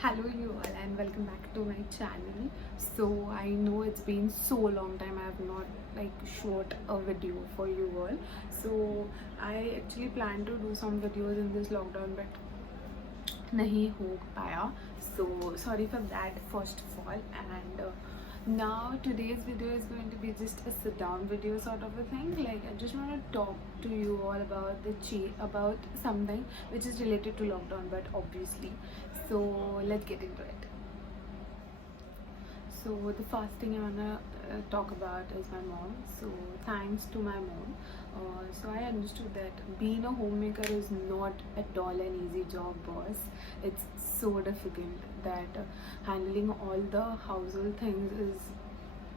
Hello you all and welcome back to my channel. So I know it's been so long time I have not shot a video for you all. So I actually plan to do some videos in this lockdown but nahi ho paya. So sorry for that first of all. And now today's video is going to be just a sit down video sort of a thing. Like I just want to talk to you all about about something which is related to lockdown, but obviously. So let's get into it. So the first thing I wanna talk about is my mom. So thanks to my mom, so I understood that being a homemaker is not at all an easy job, boss. It's so difficult that handling all the household things is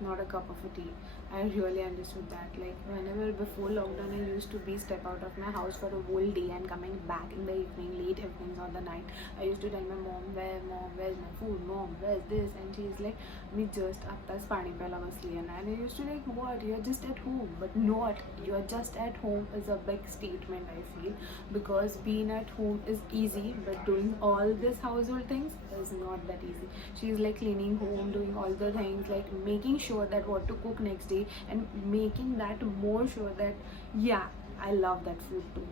not a cup of a tea. I really understood that. Like whenever before lockdown, I used to be step out of my house for a whole day and coming back in the evening, late evenings or the night. I used to tell my mom, where's my food? Mom, where's this? And she's like, me just attas pani pehla basli hai. And I used to like, what? You're just at home, but not. You're just at home is a big statement. I feel because being at home is easy, but doing all this household things is not that easy. She's like cleaning home, doing all the things, like making sure that what to cook next day and making that more sure that yeah, I love that food too.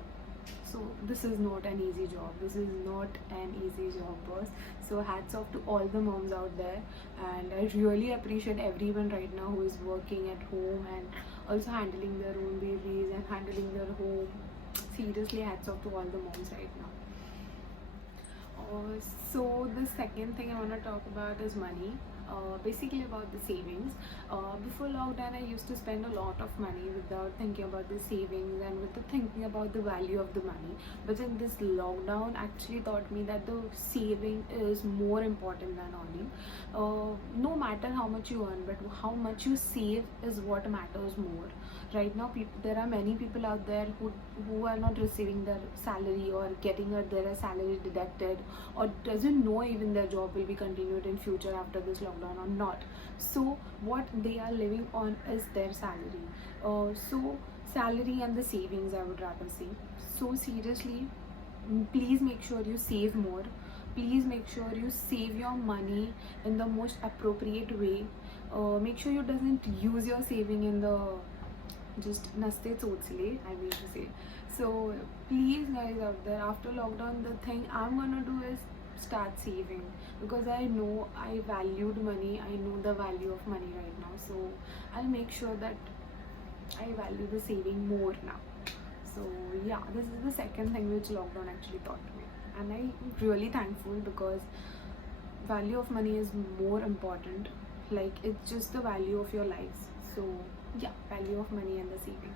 So this is not an easy job. This is not an easy job, boss. So hats off to all the moms out there, and I really appreciate everyone right now who is working at home and also handling their own babies and handling their home. Seriously, hats off to all the moms right now. So the second thing I want to talk about is money. Basically about the savings. Before lockdown, I used to spend a lot of money without thinking about the savings and without thinking about the value of the money. But in this lockdown, actually taught me that the saving is more important than earning. No matter how much you earn, but how much you save is what matters more. Right now, there are many people out there who are not receiving their salary or getting their salary deducted, or doesn't know even their job will be continued in future after this lockdown or not. So what they are living on is their salary. So salary and the savings, I would rather say. So seriously, please make sure you save more. Please make sure you save your money in the most appropriate way. Make sure you doesn't use your saving in the just naste chotsile, I mean to say. So please guys out there, after lockdown, the thing I'm gonna do is start saving, because I know I valued money. I know the value of money right now, so I'll make sure that I value the saving more now. So yeah, this is the second thing which lockdown actually taught me, and I'm really thankful because value of money is more important. Like it's just the value of your lives. So yeah, value of money and the savings.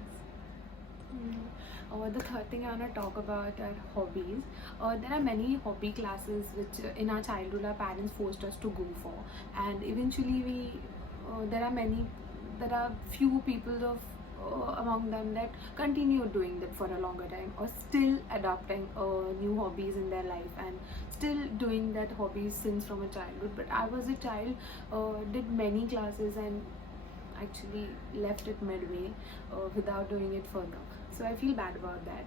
The third thing I want to talk about are hobbies. There are many hobby classes which in our childhood our parents forced us to go for, and eventually there are few people of among them that continue doing that for a longer time, or still adopting new hobbies in their life and still doing that hobbies since from a childhood. But I was a child, did many classes and actually left it midway without doing it further. So I feel bad about that.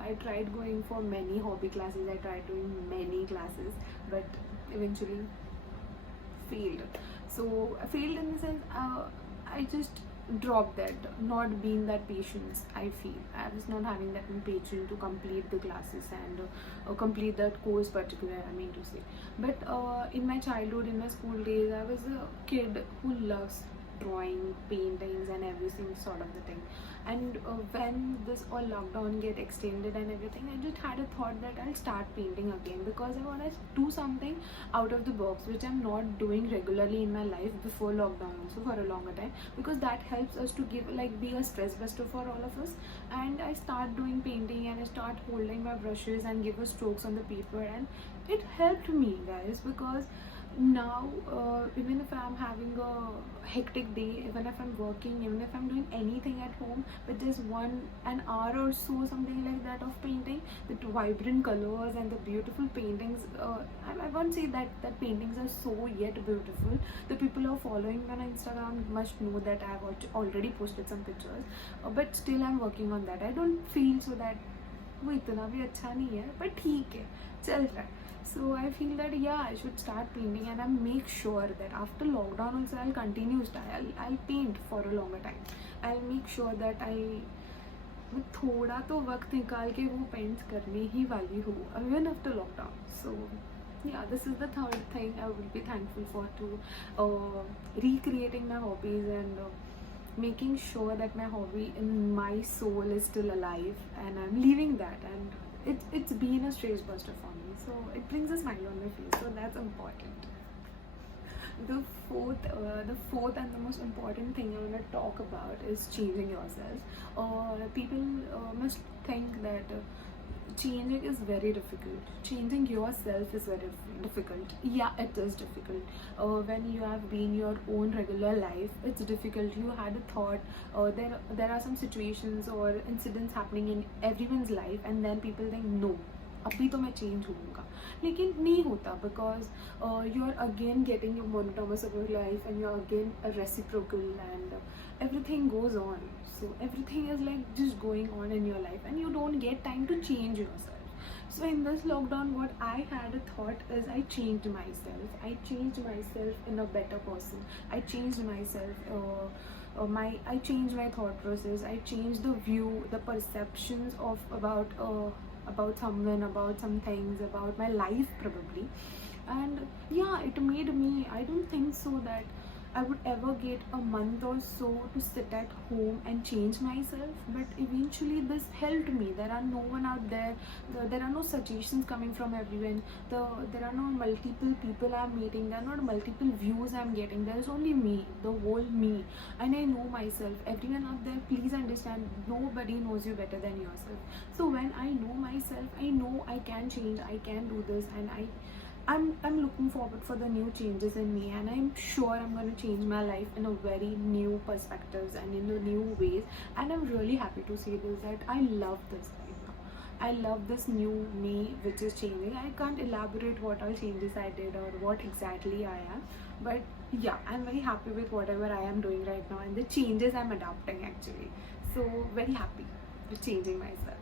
I tried going for many hobby classes, I tried doing many classes, but eventually failed. So I failed in the sense, I just dropped that, not being that patient. I feel I was not having that patience to complete the classes and complete that course particular, I mean to say. But in my childhood, in my school days, I was a kid who loves drawing, paintings and everything sort of the thing. And when this all lockdown get extended and everything, I just had a thought that I'll start painting again, because I want to do something out of the box which I'm not doing regularly in my life before lockdown also for a longer time, because that helps us to give be a stress buster for all of us. And I start doing painting and I start holding my brushes and give a strokes on the paper, and it helped me, guys, because now even if I'm having a hectic day, even if I'm working, even if I'm doing anything at home, but there's an hour or so something like that of painting, the vibrant colors and the beautiful paintings, I won't say that paintings are so yet beautiful. The people who are following me on Instagram must know that I've already posted some pictures, but still I'm working on that. I don't feel so that वो इतना भी अच्छा नहीं है, but ठीक है, चल रहा है. So I feel that yeah, I should start painting, and I make sure that after lockdown also I'll continue I'll paint for a longer time. I'll make sure that मैं थोड़ा तो वक्त निकाल के वो पेंट्स करने ही वाली हूँ even after lockdown. So yeah, this is the third thing I will be thankful for, to recreating my hobbies and making sure that my hobby in my soul is still alive and I'm leaving that, and it's been a stress buster for me, so it brings a smile on my face, so that's important. The fourth and the most important thing I want to talk about is changing yourself. People must think that changing is very difficult. Changing yourself is very difficult. Yeah, it is difficult. When you have been your own regular life, it's difficult. You had a thought. There are some situations or incidents happening in everyone's life, and then people think no, अभी तो मैं change होऊंगा, लेकिन नहीं होता, because you are again getting your monotonous of your life and you are again reciprocal and everything goes on. So everything is like just going on in your life and you don't get time to change yourself. So in this lockdown, what I had a thought is I changed myself in a better person. I changed myself, I changed my thought process. I changed the view, the perceptions of about someone, about some things, about my life probably. And yeah, it made me, I don't think so that I would ever get a month or so to sit at home and change myself, but eventually this helped me. There are no one out there, there are no suggestions coming from everyone, there are no multiple people I'm meeting, there are not multiple views I'm getting, there is only me, the whole me, and I know myself. Everyone out there, please understand, nobody knows you better than yourself. So when I know myself, I know I can change, I can do this, and I'm looking forward for the new changes in me, and I'm sure I'm going to change my life in a very new perspectives and in the new ways. And I'm really happy to say this, that I love this right now. I love this new me which is changing. I can't elaborate what all changes I did or what exactly I am, but yeah, I'm very happy with whatever I am doing right now and the changes I'm adopting actually. So very happy with changing myself.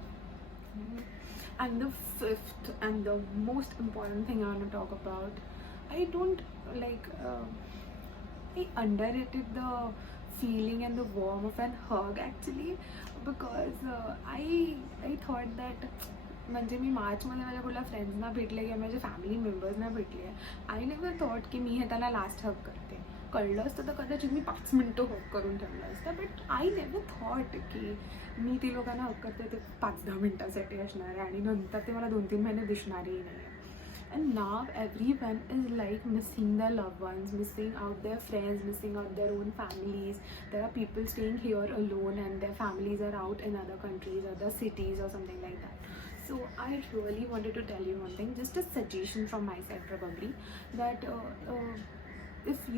And the fifth and the most important thing I want to talk about, I don't like, I underrated the feeling and the warmth of an hug actually, because I thought that म्हणजे मी मार्चमध्ये माझ्या कुठल्या फ्रेंड्सना भेटले किंवा माझ्या family मेंबर्सना भेटले, I never thought की मी हे त्याला लास्ट हग करते. कळलं असतं तर कदाचित मी 5 मिनटं हग करून ठेवलं असतं, बट आय नेवर थॉट की मी ती लोकांना हग करते ते 5-10 मिनटासाठी असणार आहे आणि नंतर ते मला 2-3 महिने दिसणारही नाही. And now everyone is like missing their loved ones, missing out their friends, missing out their own families. There are people staying here alone and their families are out in other countries, other cities or something like that. So I really wanted to tell you one thing, just a suggestion from my side probably, that if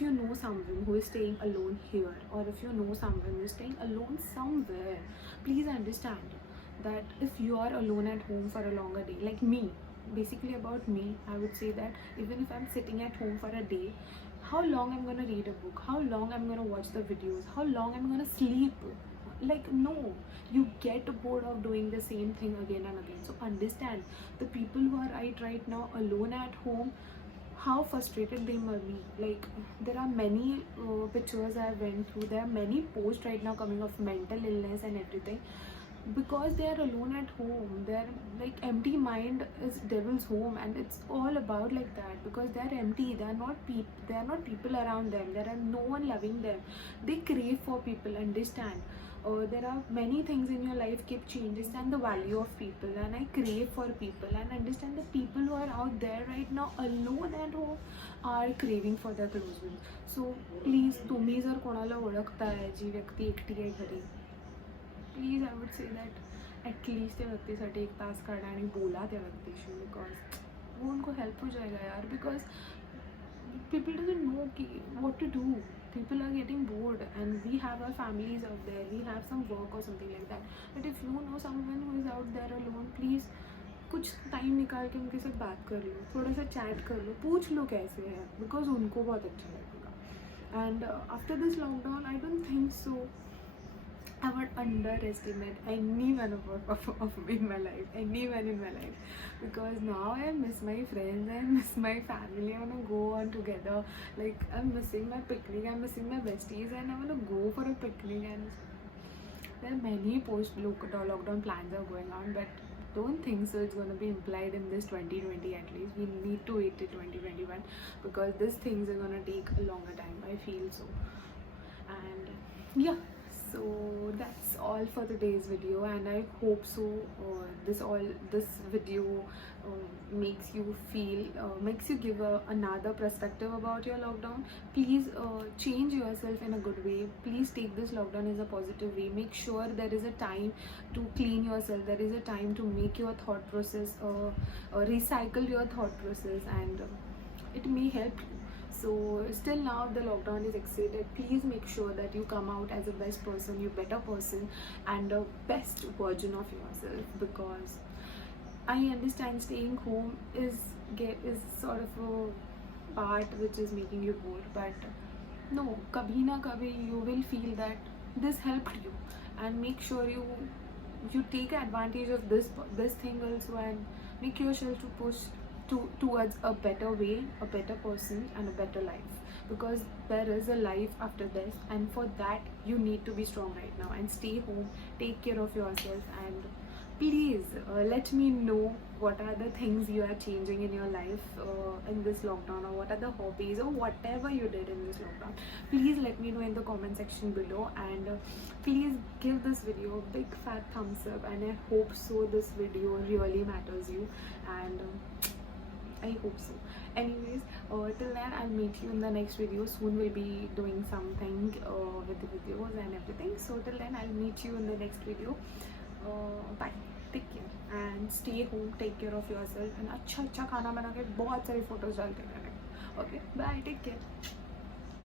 you know someone who is staying alone here, or if you know someone who is staying alone somewhere, please understand that if you are alone at home for a longer day, like me, basically about me, I would say that even if I'm sitting at home for a day, how long I'm going to read a book, how long I'm going to watch the videos, how long I'm going to sleep? Like no, you get bored of doing the same thing again and again. So understand the people who are right now alone at home, how frustrated they must be. Like there are many pictures I went through, there are many posts right now coming of mental illness and everything, because they are alone at home. They're like, empty mind is devil's home, and it's all about like that, because they're empty, they are not people around them, there are no one loving them, they crave for people. Understand, there are many things in your life keep changing. Understand the value of people, and I crave for people, and understand the people who are out there right now alone at home are craving for their close ones. So please, तुम्ही जर कोणाला ओळखताय जी व्यक्ती एकटी आहे घरी, please I would say that at least त्या व्यक्तीसाठी 1 तास काढा आणि बोला त्या व्यक्तीशी, बिकॉज वो उनको हेल्प हो जाएगा यार. Because people doesn't know what to do. People are getting bored and we have our families out there, we have some work or something like that. But if you know someone who is out there alone, please कुछ time निकाल के उनके साथ बात कर लो, थोड़ा सा chat कर लो, पूछ लो कैसे है, बिकॉज उनको बहुत अच्छा लगेगा. And after this lockdown, I don't think so I would underestimate anyone of in my life, anyone in my life, because now I miss my friends, I miss my family. I wanna go on together. Like I'm missing my picnic, I'm missing my besties, and I wanna go for a picnic. And there are many post lockdown plans are going on, but don't think so. It's gonna be implied in this 2020 at least. We need to wait till 2021 because these things are gonna take a longer time. I feel so. And yeah, so that's all for today's video, and I hope so this video makes you feel makes you give another perspective about your lockdown. Please change yourself in a good way. Please take this lockdown as a positive way. Make sure there is a time to clean yourself, there is a time to make your thought process recycle your thought process, and it may help you. So still now the lockdown is exited, please make sure that you come out as a best person, you better person, and a best version of yourself, because I understand staying home is sort of a part which is making you bored, but no, kabhi na kabhi you will feel that this helped you, and make sure you take advantage of this thing also, and make yourself to push towards a better way, a better person, and a better life, because there is a life after this, and for that you need to be strong right now and stay home, take care of yourself, and please let me know what are the things you are changing in your life in this lockdown, or what are the hobbies or whatever you did in this lockdown. Please let me know in the comment section below, and please give this video a big fat thumbs up, and I hope so this video really matters you, and I hope so. Anyways, till then I'll meet you in the next video. Soon we'll be doing something with the videos and everything. So till then I'll meet you in the next video. Bye. Take care and stay home. Take care of yourself, and अच्छा अच्छा खाना बना के बहुत सारी photos डालते रहना. Okay. Bye. Take care.